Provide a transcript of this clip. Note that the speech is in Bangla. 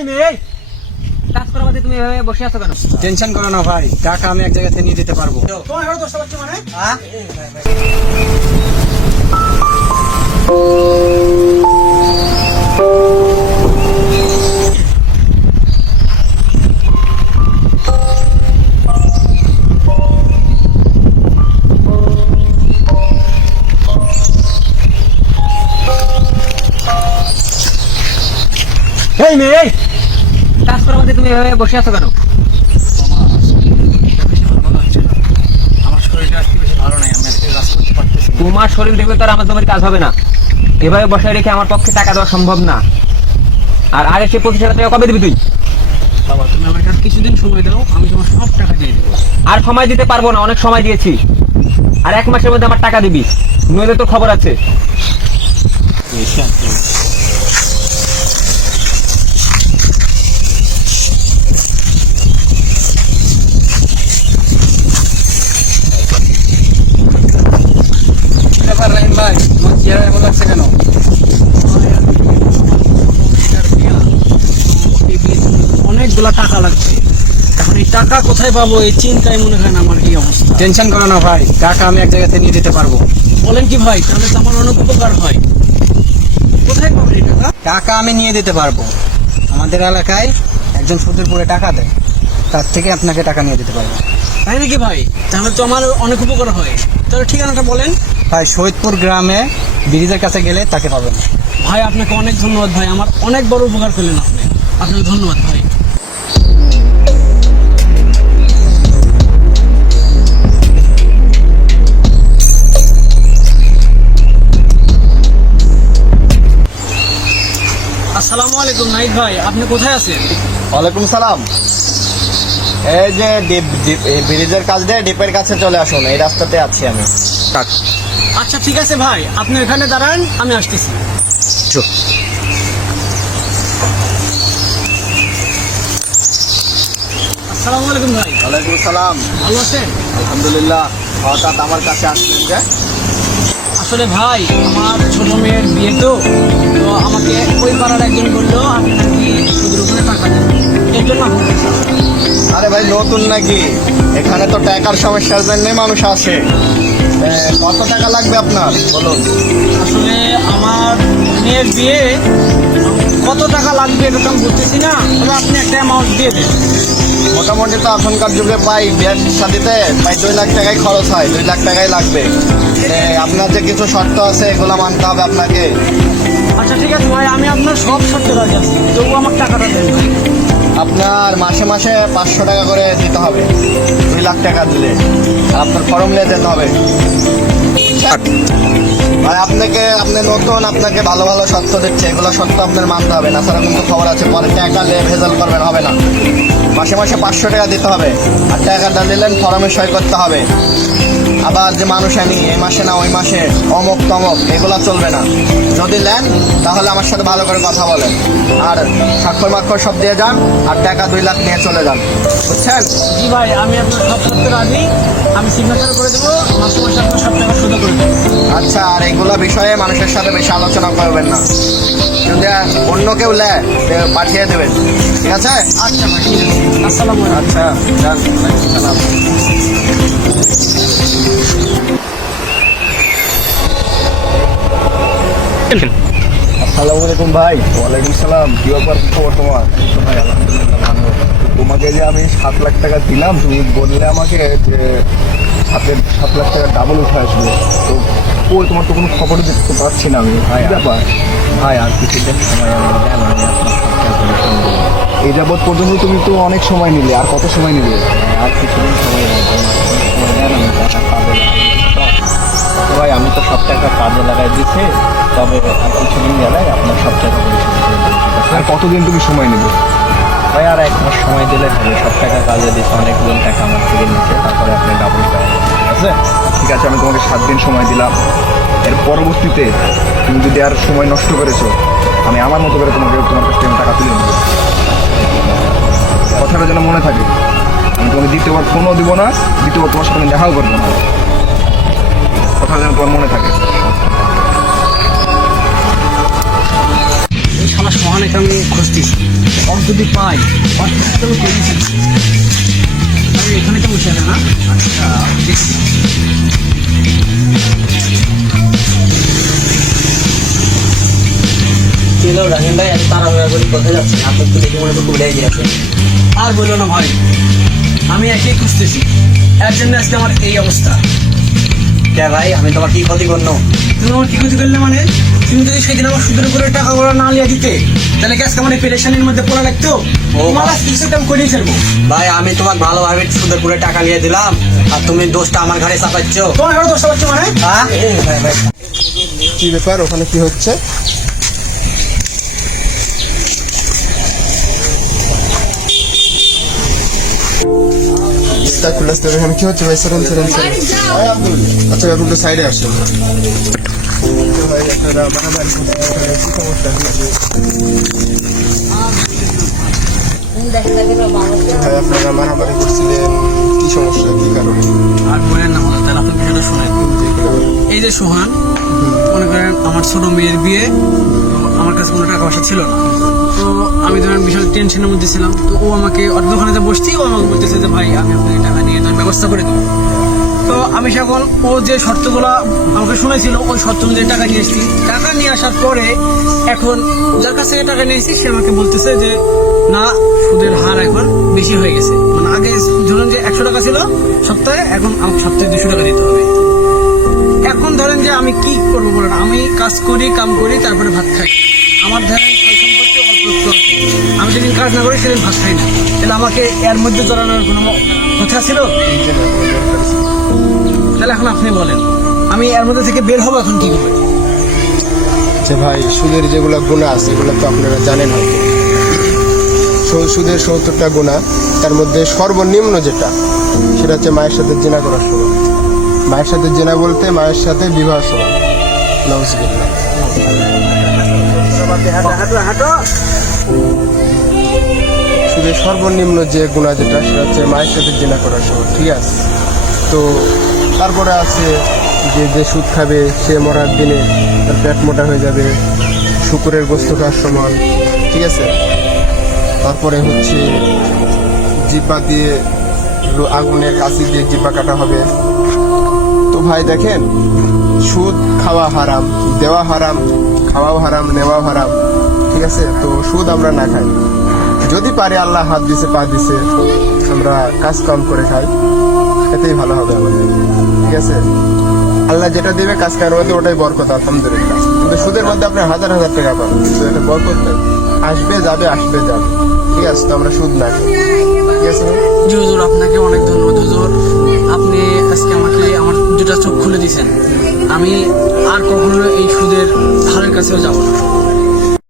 এই মেয়ে, কাজ করার বাদে তুমি এভাবে বসে আছো কেন? টেনশন করো না ভাই, টাকা আমি এক জায়গা থেকে নিয়ে দিতে পারবো। তোমার এখনো 10টা বাজছে মানে? এই মেয়ে, কাজ করার বাদে তুমি এভাবে বসে আছো কেন? আমার শরীরটা আজকে বেশি ভালো নাই, আমি আজকে কাজ করতে পারতেছি না। তোমার শরীর দেখলে তো আর আমার তোমার কাজ হবে না। এভাবে বসে রেখে আমার পক্ষে টাকা দেওয়া সম্ভব না। আর আগে সে 25,000 টাকা কবে দিবি তুই? বাবা তুমি আমাকে আর কিছুদিন সময় দাও, আমি তোমার সব টাকা দিয়ে দেবো। আর সময় দিতে পারবো না, অনেক সময় দিয়েছি। আর 1 মাসের মধ্যে আমার টাকা দিবি, নইলে তো খবর আছে। রাহিম ভাই, তোমার চেহারা এমন লাগছে কেন? অনেকগুলা টাকা লাগবে, এখন এই টাকা কোথায় পাবো এই চিন্তায় মনে হয় না আমার এই অবস্থা। টেনশন করো না ভাই, টাকা আমি এক জায়গা থেকে নিয়ে দিতে পারবো। বলেন কি ভাই, তাহলে তো আমার অনেক উপকার হয়। কোথায় পাবেন এই টাকা? টাকা আমি নিয়ে দিতে পারবো। আমাদের এলাকায় একজন সুদূরপুরে টাকা দেয়, তার থেকে আপনাকে টাকা নিয়ে দিতে পারবো। তাই নাকি ভাই? তাহলে তো আমার অনেক উপকার হয়। তাহলে ঠিকানাটা বলেন। ভাই শহীদপুর গ্রামে ব্রিজের কাছে গেলে তাকে পাবেন। ভাই আপনাকে অনেক ধন্যবাদ ভাই, আমার অনেক বড় উপকার করলেন আপনি। আপনাকে ধন্যবাদ ভাই। আসসালামু আলাইকুম নাহিদ ভাই, আপনি কোথায় আছেন? ওয়ালাইকুম সালাম। এই যে ব্রিজের কাছ দিয়ে ডিপের কাছে চলে আসুন, এই রাস্তাতে আছি আমি। আচ্ছা ঠিক আছে ভাই, আপনি এখানে দাঁড়ান, আমি আসতেছি। আসসালামু আলাইকুম ভাই। ওয়ালাইকুম সালাম। ভালো আছেন? আলহামদুলিল্লাহ। হঠাৎ আমার কাছে আসলেন যে? আসলে ভাই আমার ছোট মেয়ের বিয়ে, তো আমাকে ওই পাড়ার একজন বললো আপনি নাকি সুদের উপরে টাকা দেন, এর জন্য আপনাকে আরে ভাই নতুন নাকি, এখানে তো টাকার সমস্যার জন্যই মানুষ আসে। কত টাকা লাগবে আপনার বলুন। আসলে আমার মেয়ের বিয়ে, কত টাকা লাগবে এটা তো আমি বুঝতেছি না, তবে আপনি একটা অ্যামাউন্ট দিয়ে দেন। মোটামুটি তো এখনকার যুগে পাই বিয়ের শাদিতে প্রায় 2 লাখ টাকাই খরচ হয়, 2 লাখ টাকাই লাগবে। আপনার যে কিছু শর্ত আছে এগুলো মানতে হবে আপনাকে। আচ্ছা ঠিক আছে ভাই, আমি আপনার সব শর্তে রাজি আছি, তবু আমার টাকাটা দেন ভাই। আপনার মাসে মাসে 500 টাকা করে দিতে হবে, 2 লাখ টাকা দিলে। আর আপনার ফর্ম নিয়ে যেতে হবে ভাই। আপনি নতুন, আপনাকে ভালো ভালো শর্ত দিচ্ছে, এগুলো শর্ত আপনার মানতে হবে, না ছাড়া কিন্তু খবর আছে পরে টাকা নিয়ে ভেজাল করবেন, হবে না। মাসে মাসে 500 টাকা দিতে হবে, আর টাকাটা দিলেন ফর্মে সই করতে হবে। আবার যে মানুষ আনি এই মাসে না ওই মাসে অমুক তমক এগুলো চলবে না। যদি নেন তাহলে আমার সাথে ভালো করে কথা বলেন, আর স্বাক্ষর মাক্ষর সব দিয়ে যান, আর টাকা 2 লাখ নিয়ে চলে যান, বুঝছেন? জি ভাই, আমি আপনার সব শর্তে রাজি, আমি সিগনেচার করে দেবো, মাসে মাসে আপনার সব টাকা শোধ করে দেবো। আচ্ছা, আর এগুলো বিষয়ে মানুষের সাথে বেশি আলোচনা করবেন না, যদি অন্য কেউ নেয় পাঠিয়ে দেবেন, ঠিক আছে? আচ্ছা ভাই ঠিক আছে, আসসালামু আলাইকুম। আচ্ছা যান, ওয়ালাইকুম সালাম। আসসালামু আলাইকুম ভাই। ওয়ালাইকুম সালাম। কি ব্যাপার, কি খবর তোমার? ভাই আলহামদুলিল্লাহ ভালো। তোমাকে যে আমি 7 লাখ টাকা দিলাম, তুমি বললে আমাকে যে 7 লাখ টাকা ডাবল উঠে আসবে, তো ওই তোমার তো কোনো খবরই দেখতে পাচ্ছি না আমি। ভাই, কি ব্যাপার? ভাই আর কিছুদিন সময় আমি দেন, আমি আপনার সব টাকা পরিশোধ করবো। এই যাবৎ পর্যন্ত তুমি তো অনেক সময় নিলে, আর কত সময় নিলে? আর কিছুদিন সময় লাগবে, সময় দেন, আমি টাকা কাজে লাগাই তো ভাই, আমি তো সব টাকা কাজে লাগাই দিচ্ছি, তবে আর কিছুদিন গেলে আপনার সব টাকা পরিশোধ করে দেবো, ঠিক আছে? আর কতদিন তুমি সময় নেবে? ভাই আর 1 মাস সময় দিলে হবে, সব টাকা কাজে দিচ্ছে, অনেকগুলো টাকা আমার থেকে নিচ্ছে, তারপরে আপনি ডাবল টাকা, ঠিক আছে? ঠিক আছে, আমি তোমাকে 7 দিন সময় দিলাম। এর পরবর্তীতে তুমি যদি আর সময় নষ্ট করেছো, আমি আমার মতো করে তোমার কাছ থেকে টাকা তুলে নেবো। কথাটা যেন মনে থাকে। আমি তোমাকে দ্বিতীয়বার ফোনও দিব না, দ্বিতীয়বার তোমার সাথে আমি দেখাও করবো না। কথাটা যেন তোমার মনে থাকে। এই শালা সহানে মেয়েকে আমি খুঁজতেছি, ওর যদি পাই ওর সাথে আমি করে দিচ্ছি। আরে এখানে তো বসে আছে না? আচ্ছা দেখছি। ছিল রাহিম ভাই, এত তাড়াহুড়া করে কোথায় যাচ্ছেন? আপনার তো দেখে মনে করতে ভুলে গিয়েছেন। আর বললো না ভাই, আমি একেই খুঁজতেছি, এর জন্য আজকে আমার এই অবস্থা। কে ভাই, আমি তোমার কি ক্ষতি করলো? তুমি আমার কি ক্ষতি করলে মানে? তুমি যদি সেদিন আমার সুদের উপরে টাকা গুলো না লিয়ে দিতে, তাহলে কি আজকে আমার এই পেরেশানির মধ্যে পড়া লাগতো? তোমার আজকে কিছু আমি করেই ফেলবো। ভাই আমি তোমাকে ভালোভাবে সুদের পুরে টাকা নিয়ে দিলাম, আর তুমি দোষটা আমার ঘাড়ে চাপাচ্ছ। তোমার ঘরে দোষটা পাচ্ছ মানে? হ্যাঁ? কি ব্যাপার, ওখানে কি হচ্ছে? এখানে কি হচ্ছে ভাই? সেরুন সেরুন সেরুন। আচ্ছা আপনি একটু সাইডে আসেন। ভাই আপনারা মারামারি করছেন, এখানে কি সমস্যা? ভাই আপনারা মারামারি করছিলেন, কি সমস্যা, কি কারণে? আর বলেন না হলো, তাহলে আপনি বিষয়টা শোনেন। এই যে সোহান, মনে করেন আমার ছোট মেয়ের বিয়ে, তো আমার কাছে কোনো টাকা পয়সা ছিল না। তো আমি ধরেন বিশাল টেনশনের মধ্যে ছিলাম। তো ও আমাকে ওর দোকানে যে বসছি, ও আমাকে বলতেছে যে ভাই আমি আপনাকে টাকা নিয়ে তার ব্যবস্থা করে দেবো। তো আমি এখন ও যে শর্তগুলো আমাকে শুনেছিল, ওই শর্ত অনুযায়ী টাকা নিয়ে এসেছি। টাকা নিয়ে আসার পরে এখন যার কাছ থেকে টাকা নিয়েছি সে আমাকে বলতেছে যে না, সুদের হার এখন বেশি হয়ে গেছে। মানে আগে ধরুন যে 100 টাকা ছিল সপ্তাহে, এখন আমাকে সপ্তাহে 200 টাকা দিতে হবে। এখন ধরেন যে আমি কি করবো বলেন? আমি কাজ করি, কাম করি, তারপরে ভাত খাই। আমার ধরেন সয় সম্পত্তি অল্প একটু আছে। আমি যেদিন কাজ না করি সেদিন ভাত খাই না। তাহলে আমাকে এর মধ্যে জড়ানোর কোনো কথা ছিল? তাহলে এখন আপনি বলেন, আমি এর মধ্যে থেকে বের হবো এখন কি করে? আচ্ছা ভাই, সুদের যেগুলো গুণা আছে এগুলো তো আপনারা জানেন হয়তো। সুদের 70টা গুণা, তার মধ্যে সর্বনিম্ন যেটা, সেটা হচ্ছে মায়ের সাথে জিনা করার সমান। মায়ের সাথে জিনা বলতে মায়ের সাথে বিবাহ সমান। নাউজুবিল্লাহ। সুদের সর্বনিম্ন যে গুণা যেটা, সেটা হচ্ছে মায়ের সাথে জিনা করার সমান, ঠিক আছে? তো তারপরে আছে যে সুদ খাবে সে মরার দিনে তার পেট মোটা হয়ে যাবে, শুকুরের গোস্ত খাওয়ার সমান, ঠিক আছে? তারপরে হচ্ছে জিব্বা দিয়ে আগুনের কাছি দিয়ে জিব্বা কাটা হবে। তো ভাই দেখেন, সুদ খাওয়া হারাম, দেওয়া হারাম, খাওয়াও হারাম, নেওয়াও হারাম, ঠিক আছে? তো সুদ আমরা না খাই, যদি পারি, আল্লাহ হাত দিছে পা দিছে, আমরা কাজ কাম করে খাই, এতেই ভালো হবে আমাদের, ঠিক আছে? আল্লাহ যেটা দেবে কাজ কামের মধ্যে ওটাই বরকত, আলহামদুলিল্লাহ। কিন্তু সুদের মধ্যে আপনি হাজার হাজার টাকা পাবেন, কিন্তু এটা বরকত নেই, আসবে যাবে আসবে যাবে, ঠিক আছে? তো আমরা সুদ না খাই, ঠিক আছে? জি হুজুর, আপনাকে অনেক ধন্যবাদ হুজুর। আপনি আজকে আমাকে আমার দুটা চোখ খুলে দিয়েছেন। আমি আর কখনো এই সুদের ধারের কাছেও যাব না।